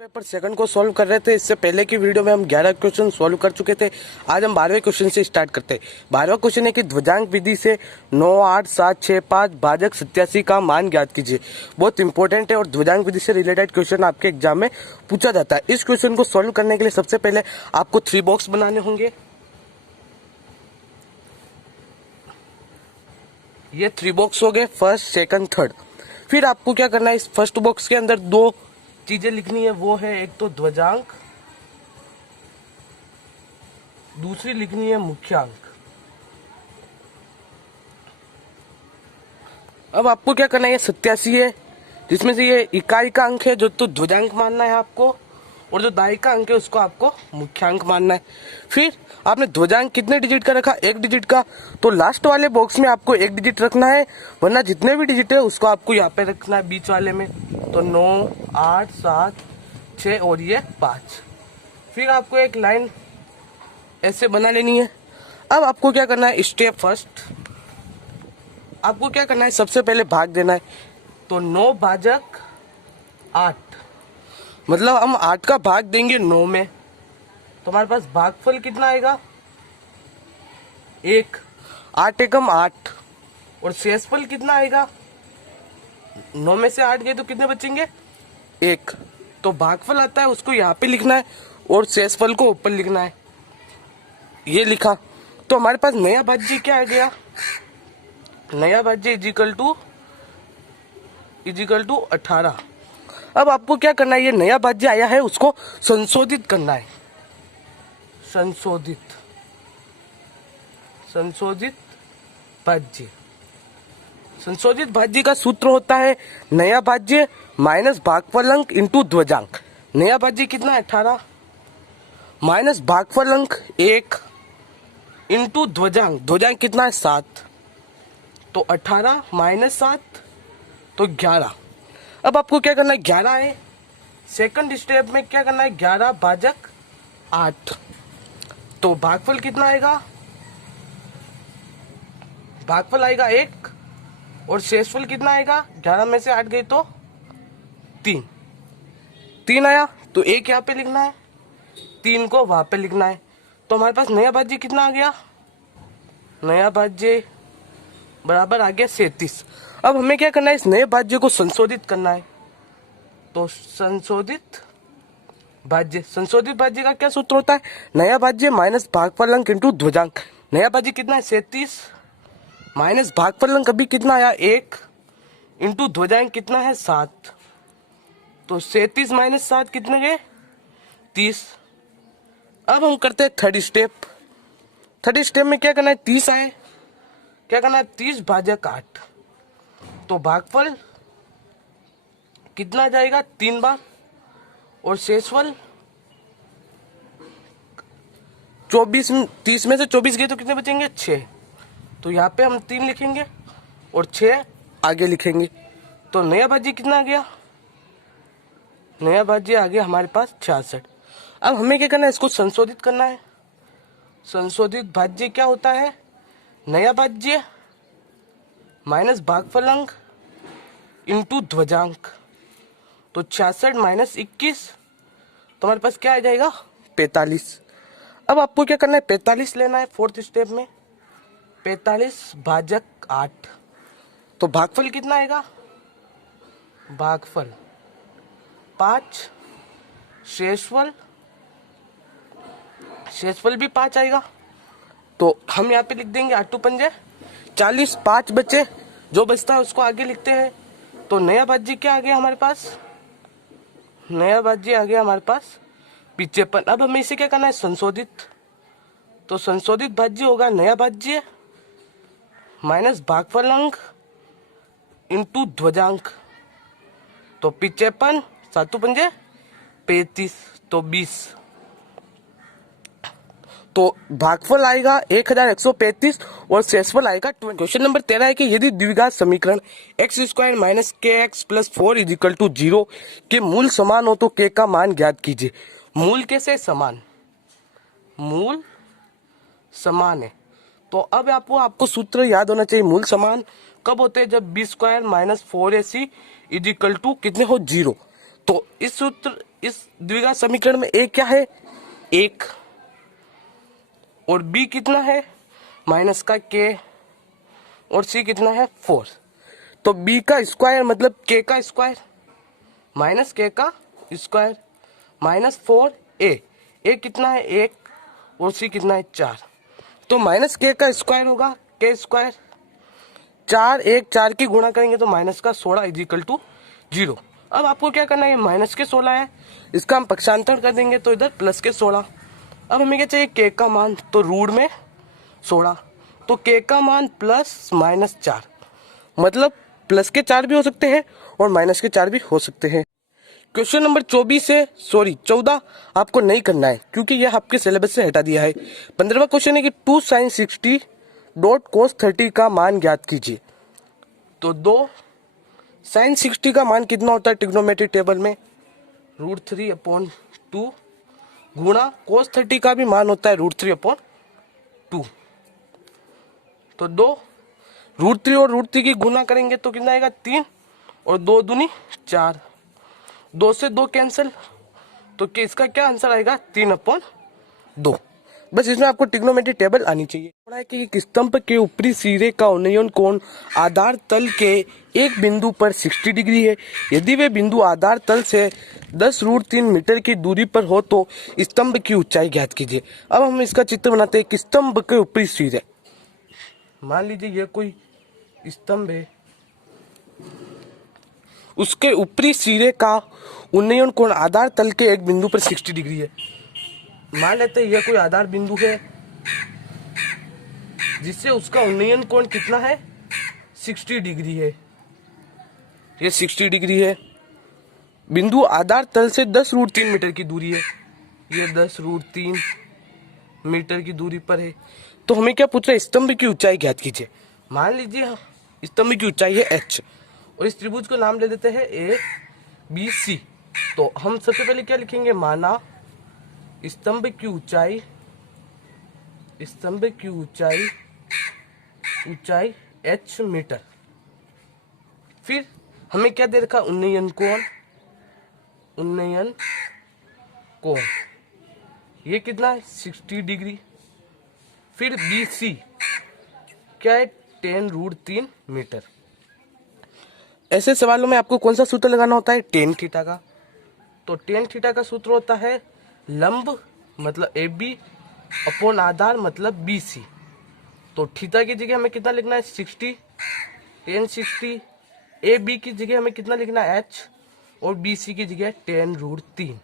Paper second को solve कर रहे थे। इससे पहले की वीडियो में हम 11 क्वेश्चन सॉल्व कर चुके थे। आज हम 12वें क्वेश्चन से स्टार्ट करते हैं। 12वां क्वेश्चन है कि ध्वजांक विधि से 9, 8, 7, 6, 5 भाजक 87 का मान ज्ञात कीजिए। बहुत इंपॉर्टेंट है और ध्वजांक विधि से रिलेटेड क्वेश्चन आपके एग्जाम में पूछा जाता है। इस क्वेश्चन को सॉल्व करने के लिए सबसे पहले आपको 3 बॉक्स बनाने होंगे। ये 3 बॉक्स हो गए, फर्स्ट, सेकंड, थर्ड। फिर आपको क्या करना है, इस फर्स्ट बॉक्स के अंदर 2 चीजें लिखनी है। वो है एक तो ध्वजांक, दूसरी लिखनी है मुख्यांक। अब आपको क्या करना है, ये 87 है जिसमें से ये इकाई का अंक है जो तो ध्वजांक मानना है आपको, और जो दाई का अंक है उसको आपको मुख्यांक मानना है। फिर आपने ध्वजांक कितने डिजिट का रखा, 1 डिजिट का, तो लास्ट वाले बॉक्स में आपको 1 डिजिट रखना है, वरना जितने भी डिजिट है उसको आपको यहाँ पे रखना है बीच वाले में। तो 9, 8, 7, 6 और ये 5। फिर आपको एक लाइन ऐसे बना लेनी है। अब आपको क्या करना है, स्टेप फर्स्ट, आपको क्या करना है, सबसे पहले भाग देना है। तो 9 भाजक 8, मतलब हम 8 का भाग देंगे 9 में, तो हमारे पास भागफल कितना आएगा, 1। 8 एकम 8, और शेषफल कितना आएगा, 9 में से 8 गए तो कितने बचेंगे, 1। तो भागफल आता है उसको यहाँ पे लिखना है और शेषफल को ऊपर लिखना है। ये लिखा तो हमारे पास नया भाज्य क्या आ गया, नया भाज्य इजिकल टू 18। अब आपको क्या करना है, ये नया भाज्य आया है उसको संशोधित करना है। संशोधित भाज्य, संशोधित भाज्य का सूत्र होता है नया भाज्य माइनस भागफल इंटू ध्वजांक। नया भाज्य कितना है, 18, माइनस भागफल 1 इंटू ध्वजांक, ध्वजांक कितना है, 7। तो 18 माइनस 7 तो 11। अब आपको क्या करना है, 11 है, सेकंड स्टेप में क्या करना है, 11 भाजक 8। तो भागफल कितना आएगा, भागफल आएगा 1, और शेषफल कितना आएगा, 11 में से 8 गई तो 3 आया। तो 1 यहाँ पे लिखना है, 3 को वहां पे लिखना है। तो हमारे पास नया भाज्य कितना आ गया, नया भाज्य बराबर आ गया 37। अब हमें क्या करना है, इस नए भाज्य को संशोधित करना है। तो संशोधित भाज्य का क्या सूत्र होता है, नया भाज्य माइनस भागफल इंटू ध्वजांक। नया भाज्य कितना है, 37, माइनस भागफल अभी कितना आया, 1, इंटू ध्वजांक कितना है, 7। तो 37 माइनस 7 कितने गए, 30। अब हम करते हैं थर्ड स्टेप। थर्ड स्टेप में क्या करना है, 30 आए, क्या करना है, 30 भाजक 8। तो भागफल कितना जाएगा, 3 बार, और शेषफल 24, 30 में से 24 गए तो कितने बचेंगे, 6। तो यहाँ पे हम 3 लिखेंगे और 6 आगे लिखेंगे। तो नया भाज्य कितना आ गया, नया भाज्य आ गया हमारे पास 66। अब हमें क्या करना है, इसको संशोधित करना है। संशोधित भाज्य क्या होता है, नया भाज्य माइनस भागफल इंटू ध्वजांक। तो 66 माइनस 21, तो हमारे पास क्या आ जाएगा, 45। अब आपको क्या करना है, 45 लेना है फोर्थ स्टेप में। 45 भाजक 8, तो भागफल कितना आएगा, भागफल 5, शेषफल भी 5 आएगा। तो हम यहाँ पे लिख देंगे 8 पंजे 40, 5 बचे, जो बचता है उसको आगे लिखते हैं। तो नया भाज्य क्या आ गया हमारे पास, नया भाज्य आ गया हमारे पास 55। अब हमें इसे क्या करना है, संशोधित। तो संशोधित भाज्य होगा नया भाज्य माइनस भागफल इंटू ध्वजांक। तो 55, 7 पंजे 35, तो 20। तो भागफल आएगा 1135 और शेषफल आएगा 20। क्वेश्चन नंबर 13 है कि यदि द्विघात समीकरण x² minus kx plus 4 is equal to 0 के मूल समान हो तो k का मान ज्ञात कीजिए। मूल कैसे समान, मूल समान है तो अब आपको सूत्र याद होना चाहिए। मूल समान कब होते हैं, जब b² minus 4ac is equal to कितने हो, 0। तो इस द्विघात समीकरण में a क्या है 1 और b कितना है माइनस का k और c कितना है 4। तो b का स्क्वायर मतलब k का स्क्वायर माइनस k का स्क्वायर माइनस 4a। a कितना है 1 और c कितना है 4। तो माइनस k का स्क्वायर होगा k स्क्वायर 4 1 4 की गुणा करेंगे तो माइनस का 16 इजिकल टू 0। अब आपको क्या करना है माइनस के 16 है इसका हम पक्षांतर कर देंगे तो इधर प्लस के 16। अब हमें क्या चाहिए k का मान तो रूट में 16 तो k का मान प्लस माइनस 4 मतलब प्लस के 4 भी हो सकते हैं और माइनस के 4 भी हो सकते हैं। क्वेश्चन नंबर 14 आपको नहीं करना है क्योंकि यह आपके सिलेबस से हटा दिया है। 15वां क्वेश्चन है कि 2 sin 60 डॉट cos 30 का मान ज्ञात कीजिए। तो 2 sin 60 का मान कितना होता है ट्रिग्नोमेट्री टेबल में √3/2 गुणा cos 30 का भी मान होता है √3/2। तो 2 √3 और √3 की गुणा करेंगे तो कितना आएगा 3 और 2 दूनी 4 2 से 2 कैंसिल तो इसका क्या आंसर आएगा 3/2। बस इसमें आपको ट्रिग्नोमेट्री टेबल आनी चाहिए। थोड़ा है कि एक स्तंभ के ऊपरी सिरे का उन्नयन कोण आधार तल के एक बिंदु पर 60 डिग्री है। यदि वे बिंदु आधार तल से 10√3 मीटर की दूरी पर हो तो स्तंभ की ऊंचाई ज्ञात कीजिए। अब हम इसका चित्र बनाते हैं कि स्तंभ के ऊपरी सिरे, मान लीजिए यह कोई स्तंभ है, उसके ऊपरी सिरे का उन्नयन कोण आधार तल के एक बिंदु पर 60 डिग्री है। मान लेते हैं यह कोई आधार बिंदु है जिससे उसका उन्नयन कोण कितना है 60 डिग्री है। ये 60 डिग्री है। बिंदु आधार तल से 10√3 मीटर की दूरी है। ये 10√3 मीटर की दूरी पर है। तो हमें क्या पूछ रहा है स्तंभ की ऊंचाई ज्ञात कीजिए। मान लीजिए स्तंभ की ऊंचाई है h और इस त्रिभुज को नाम दे देते हैं ABC। तो हम सबसे पहले क्या लिखेंगे माना स्तंभ की ऊंचाई h मीटर। फिर हमें क्या दे रखा उन्नयन कोण ये कितना है 60 डिग्री। फिर BC क्या है 10√3 मीटर। ऐसे सवालों में आपको कौन सा सूत्र लगाना होता है tan थीटा का। तो tan थीटा का सूत्र होता है लंब मतलब AB अपॉन आधार मतलब BC। तो थीटा की जगह हमें कितना लिखना है 60 tan 60। AB की जगह हमें कितना लिखना है h और BC की जगह 10√3।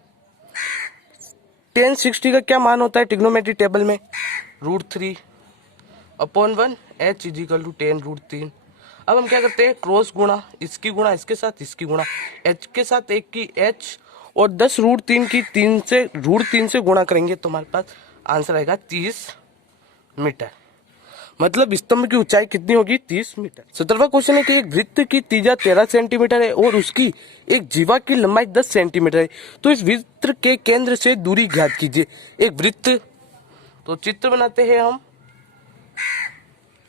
tan 60 का क्या मान होता है ट्रिग्नोमेट्री टेबल में √3/1 h इजिकल टू 10√3। अब हम क्या करते हैं क्रॉस गुणा इसके साथ इसकी गुणा h के साथ 1 की h और 10√3 की 3 से गुणा करेंगे तो हमारे पास आंसर आएगा 30 मीटर। मतलब स्तंभ की ऊंचाई कितनी होगी 30 मीटर। 17वां क्वेश्चन है कि एक वृत्त की त्रिज्या 13 सेंटीमीटर है और उसकी एक जीवा की लंबाई 10 सेंटीमीटर है। तो इस वृत्त के केंद्र से दूरी ज्ञात कीजिए। एक वृत्त, तो चित्र बनाते हैं हम।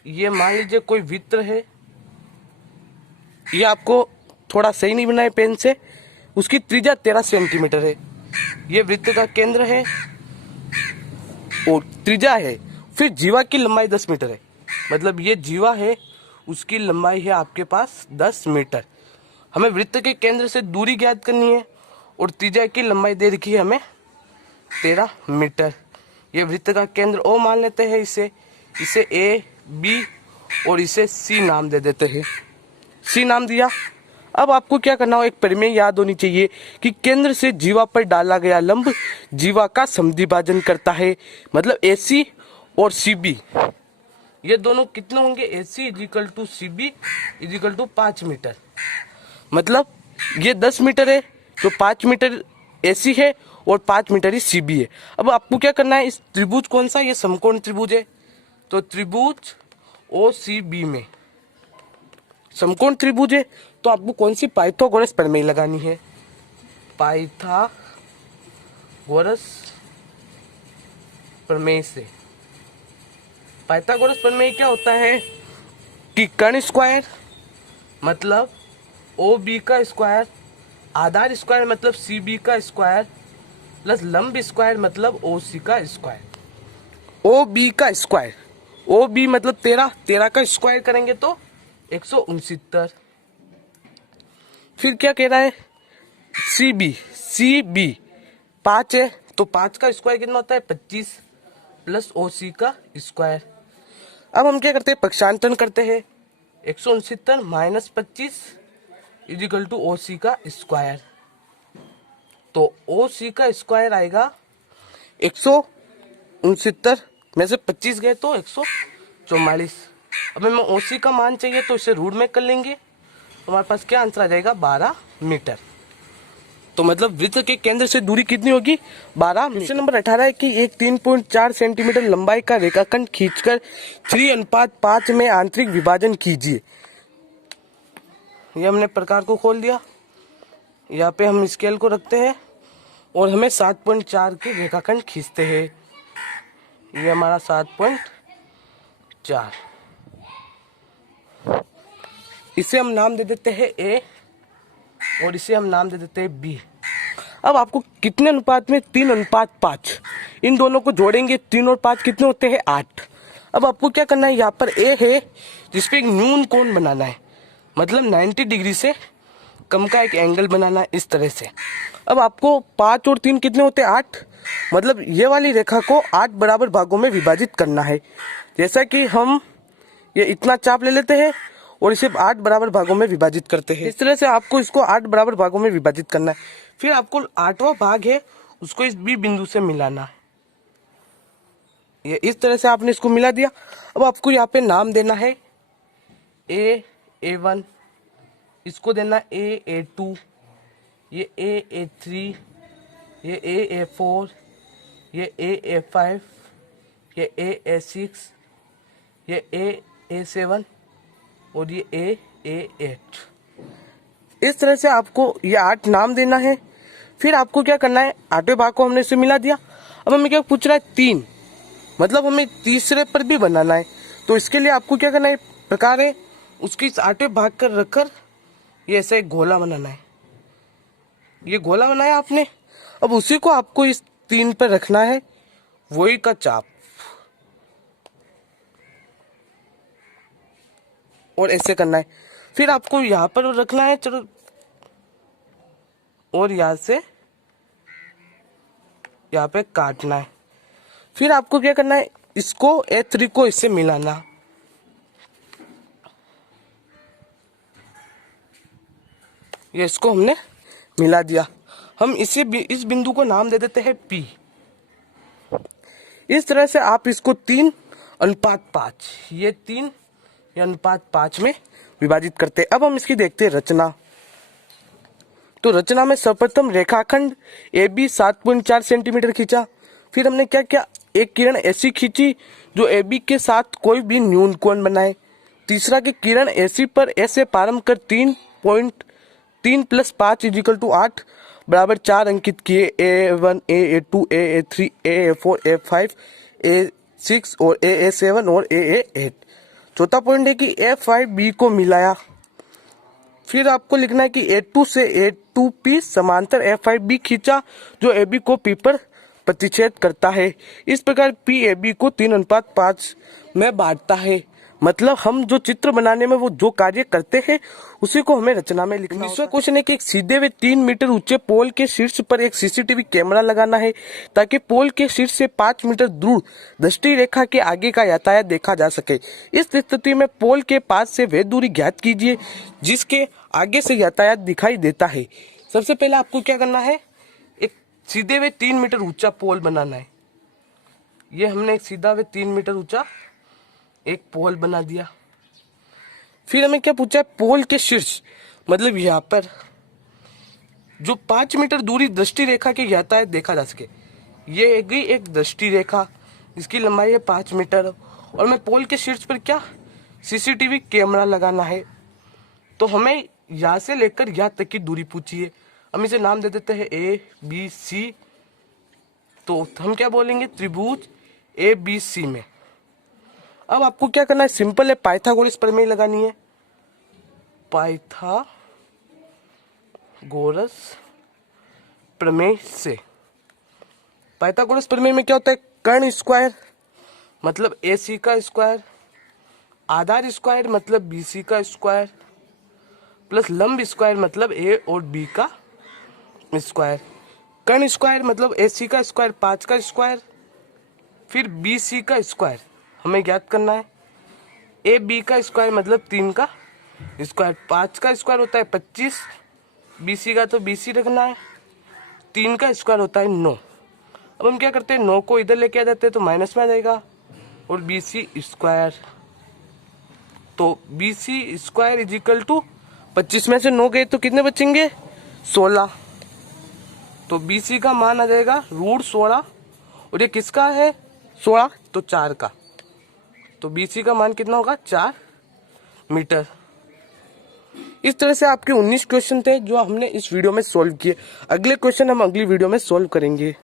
ये मान लीजिए कोई वृत्त है, ये आपको थोड़ा सही नहीं बनाए पेन से। उसकी त्रिज्या 13 सेंटीमीटर है। ये वृत्त का केंद्र है और त्रिज्या है। फिर जीवा की लंबाई 10 मीटर है। मतलब ये जीवा है, उसकी लंबाई है आपके पास 10 मीटर। हमें वृत्त के केंद्र से दूरी ज्ञात करनी है और त्रिज्या की लंबाई दे रखी है हमें 13 मीटर। ये वृत्त का केंद्र O मान लेते हैं। इसे A B और इसे C नाम दे देते हैं। C नाम दिया। अब आपको क्या करना हो एक प्रमेय याद होनी चाहिए कि केंद्र से जीवा पर डाला गया लंब जीवा का समद्विभाजन करता है। मतलब AC और CB ये दोनों कितने होंगे AC is equal to CB is equal to 5 metre. मतलब ये 10 मीटर है तो 5 मीटर AC है और 5 मीटर ही CB है। अब आपको क्या करना है इस त्रिभुज कौन सा ये समकोण त्रिभुज है तो त्रिभुज OCB में समकोण त्रिभुज है तो आपको कौन सी पाइथागोरस प्रमेय लगानी है। पाइथागोरस प्रमेय से पाइथागोरस प्रमेय क्या होता है कि कर्ण स्क्वायर मतलब OB का स्क्वायर आधार स्क्वायर मतलब सी बी का स्क्वायर प्लस लंब स्क्वायर मतलब ओ सी का स्क्वायर। ओ बी का स्क्वायर, ओ बी मतलब 13, 13 का स्क्वायर करेंगे तो 169। फिर क्या कह रहा है, सी बी, सी बी 5 है तो 5 का स्क्वायर कितना होता है 25 प्लस ओ सी का स्क्वायर। अब हम क्या करते हैं, पक्षांतरण करते हैं। 169 माइनस 25 इजिकल टू ओ सी का स्क्वायर। तो ओ सी का स्क्वायर आएगा 169 में से 25 गए तो 144। अब हमें ओ सी का मान चाहिए तो इसे रूट में कर लेंगे, तो हमारे पास क्या आंसर आ जाएगा 12 मीटर। तो मतलब वृत्त के केंद्र से दूरी कितनी होगी 12 मीटर। क्वेश्चन नंबर 18 है कि एक 3.4 सेंटीमीटर लंबाई का रेखाखंड खींचकर 3:5 में आंतरिक विभाजन कीजिए। ये हमने प्रकार को खोल दिया, यहाँ पे हम स्केल को रखते हैं और हमें 7.4 के रेखाखंड खींचते हैं। ये हमारा 7.4, इसे हम नाम दे देते हैं ए और इसे हम नाम दे देते हैं बी। अब आपको कितने अनुपात में 3:5, इन दोनों को जोड़ेंगे 3 और 5 कितने होते हैं 8। अब आपको क्या करना है, यहाँ पर ए है जिसपे एक न्यून कोण बनाना है, मतलब 90 डिग्री से कम का एक एंगल बनाना है इस तरह से। अब आपको 5 और 3 कितने होते हैं 8, मतलब ये वाली रेखा को 8 बराबर भागों में विभाजित करना है। जैसा कि हम ये इतना चाप ले लेते हैं और इसे 8 बराबर भागों में विभाजित करते हैं। इस तरह से आपको इसको 8 बराबर भागों में विभाजित करना है। फिर आपको 8वां भाग है उसको इस बी बिंदु से मिलाना है। ये इस तरह से आपने इसको मिला दिया। अब आपको यहाँ पे नाम देना है A1, इसको देना A2, ये A3, ये A4, ये A5, ये A6, ये A7 और ये A8। इस तरह से आपको ये 8 नाम देना है। फिर आपको क्या करना है, 8वें भाग को हमने इसे मिला दिया। अब हमें क्या पूछ रहा है 3, मतलब हमें तीसरे पर भी बनाना है। तो इसके लिए आपको क्या करना है, प्रकार है उसकी 8वें भाग कर रखकर ये ऐसा एक गोला बनाना है। ये गोला बनाया आपने, अब उसी को आपको इस 3 पर रखना है, वही का चाप, और ऐसे करना है। फिर आपको यहाँ पर रखना है, चलो, और यहाँ से यहाँ पे काटना है। फिर आपको क्या करना है, इसको A3 को इससे मिलाना। ये इसको हमने मिला दिया। हम इस बिंदु को नाम दे देते हैं P। इस तरह से आप इसको 3:5, ये 3:5 में विभाजित करते हैं। अब हम इसकी देखते हैं रचना। तो रचना में सर्वप्रथम रेखाखंड AB 7.4 सेंटीमीटर खींचा। फिर हमने क्या किया, एक किरण ऐसी खींची जो AB के साथ कोई भी न्यून कोण बनाए। तीसरा की किरण AC पर ऐसे प्रारंभ कर 3.3 + 5 = 8 बराबर 4 अंकित किए। A1, A2, A3, A4, A5, A6 और A7 और A8। चौथा पॉइंट है कि A5B को मिलाया। फिर आपको लिखना है कि A2 से A2P समांतर F5B खींचा जो AB को P पर प्रतिच्छेद करता है। इस प्रकार PAB को 3:5 में बांटता है। मतलब हम जो चित्र बनाने में वो जो कार्य करते हैं उसी को हमें रचना में लिखना। दूसरा क्वेश्चन है कि एक सीधे व 3 मीटर ऊंचे पोल के शीर्ष पर एक CCTV कैमरा लगाना है ताकि पोल के शीर्ष से 5 मीटर दूर दृष्टि रेखा के आगे का यातायात देखा जा सके। इस स्थिति में पोल के पास से वह दूरी ज्ञात कीजिए जिसके आगे से यातायात दिखाई देता है। सबसे पहले आपको क्या करना है, एक सीधे व 3 मीटर ऊंचा पोल बनाना है। ये हमने एक सीधा व 3 मीटर ऊंचा एक पोल बना दिया। फिर हमें क्या पूछा है, पोल के शीर्ष मतलब यहाँ पर जो 5 मीटर दूरी दृष्टि रेखा के यातायात देखा जा सके। ये एक दृष्टि रेखा, इसकी लंबाई है 5 मीटर और मैं पोल के शीर्ष पर क्या CCTV कैमरा लगाना है। तो हमें यहाँ से लेकर यहाँ तक की दूरी पूछिए। हम इसे नाम दे देते हैं ABC। तो हम क्या बोलेंगे, त्रिभुज ABC में। अब आपको क्या करना है, सिंपल है, पाइथागोरस प्रमेय लगानी है। पाइथागोरस प्रमेय से। पाइथागोरस प्रमेय में क्या होता है, कर्ण स्क्वायर मतलब AC का स्क्वायर, आधार स्क्वायर मतलब BC का स्क्वायर, प्लस लंब स्क्वायर मतलब A और B का स्क्वायर। कर्ण स्क्वायर मतलब AC का स्क्वायर 5 का स्क्वायर, फिर BC का स्क्वायर हमें ज्ञात करना है। AB का स्क्वायर मतलब 3 का स्क्वायर, 5 का स्क्वायर होता है 25, BC का तो BC रखना है, 3 का स्क्वायर होता है 9। अब हम क्या करते हैं, 9 को इधर लेके आ जाते हैं तो माइनस में आ जाएगा, और BC स्क्वायर, तो BC square is equal to 25 में से 9 गए तो कितने बचेंगे, 16। तो BC का मान आ जाएगा √16, और ये किसका है 16, तो 4 का। तो BC का मान कितना होगा, 4 मीटर। इस तरह से आपके 19 क्वेश्चन थे जो हमने इस वीडियो में सॉल्व किए। अगले क्वेश्चन हम अगली वीडियो में सॉल्व करेंगे।